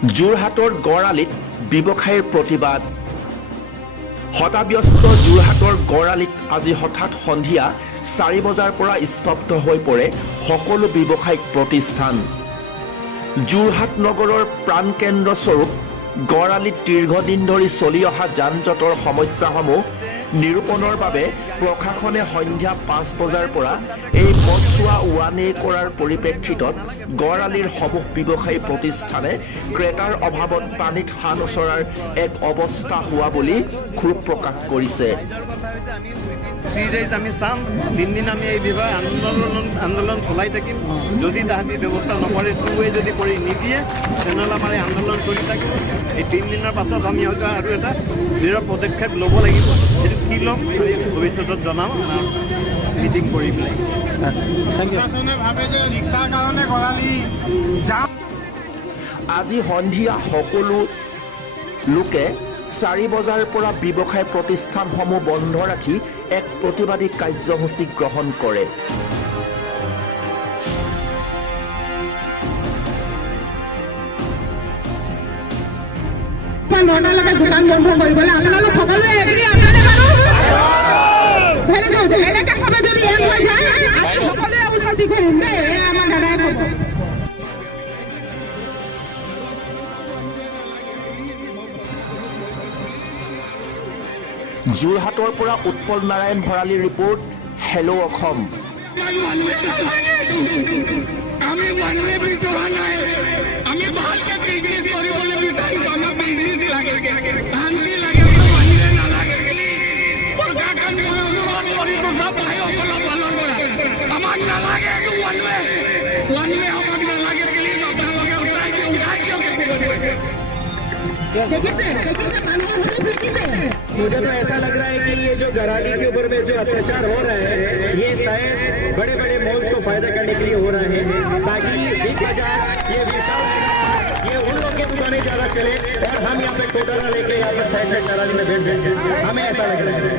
যোৰহাটৰ গড়আলিত ব্যৱসায়ীৰ প্ৰতিবাদ। হতাব্যস্ত যোৰহাটৰ গড়আলিত আজি হঠাৎ সন্ধিয়া 4 বজাৰ পৰা স্তব্ধ হৈ পৰে সকলো ব্যৱসায়িক প্ৰতিষ্ঠান। যোৰহাট নগৰৰ প্ৰাণকেন্দ্ৰস্বৰূপ গড়আলিত দীৰ্ঘদিন ধৰি চলি অহা যান-জঁটৰ সমস্যাসমূহ নিৰূপণৰ বাবে প্ৰশাসনে সন্ধ্যা 5 বজাৰ পৰা এই পথছোৱা ওৱান ৱে কৰাৰ পৰিপ্ৰেক্ষিতত গড়আলিৰ সমূহ ব্যৱসায়ী প্ৰতিষ্ঠানে ক্ৰেতাৰ অভাৱত পানীত হান ওচৰাৰ এক অৱস্থা হোৱা বুলি ক্ষোভ প্ৰকাশ কৰিছে। আমি চাম, 3 দিন আমি এই বিষয়ে আন্দোলন চলাই থাকিম। যদি তাহাঁতি ব্যৱস্থা নকৰে, 2 ৱে যদি কৰি নিদিয়ে, তেনেহ'লে আমাৰ এই আন্দোলন চলি থাকিব। এই 3 দিনৰ পাছত আমি হয়তো আৰু এটা দৃঢ় পদক্ষেপ ল'ব লাগিব। সেইটো কি ল'ম ভৱিষ্যতত জনাম, আমাৰ মিটিং কৰি পেলাই। আজি সন্ধিয়া সকলো লোকে 4 বজাৰ পৰা ব্যৱসায় প্ৰতিষ্ঠানসমূহ বন্ধ ৰাখি এক প্ৰতিবাদী কাৰ্যসূচী গ্ৰহণ কৰে। নটালৈকে দোকান বন্ধ কৰিবলৈ আপোনালোক সকলোৱে এগ্ৰী আছেনে বাৰু? এনেকৈ সবে যদি এক হৈ যায় আমি সকলোৱে উন্নতি কৰিম দেই, আমাৰ দাদাই ক'ব। যোৰহাটৰ পৰা উৎপল নাৰায়ণ ভৰালীৰ ৰিপৰ্ট, হেল্ল' অসম। আমি মানুহে বিচৰা নাই, আমি ভালকে বিজনেছ কৰিবলৈ বিচাৰিছো। আমাক বিজনেছ লাগে, শান্তি লাগে, মানুহে নালাগে। প্ৰশাসন কৰিছো চব ভাইসকলক পালন কৰা, আমাক নালাগে এইটো ওৱান ৱে আমাক নালাগে। প্লিজ আপোনালোকে উঠাই দিয়ক। मुझे तो ऐसा लग रहा है कि ये जो गराली के ऊपर में जो अत्याचार हो रहा है, ये शायद बड़े बड़े मॉल्स को फायदा करने के लिए हो रहा है, ताकि बिग बाजार ये विशाल ये उन लोग की दुकानें ज्यादा चले और हम यहाँ पे कोटरा लेके यहाँ पर साइड में चराली में बैठ जाएंगे। हमें ऐसा लग रहा है।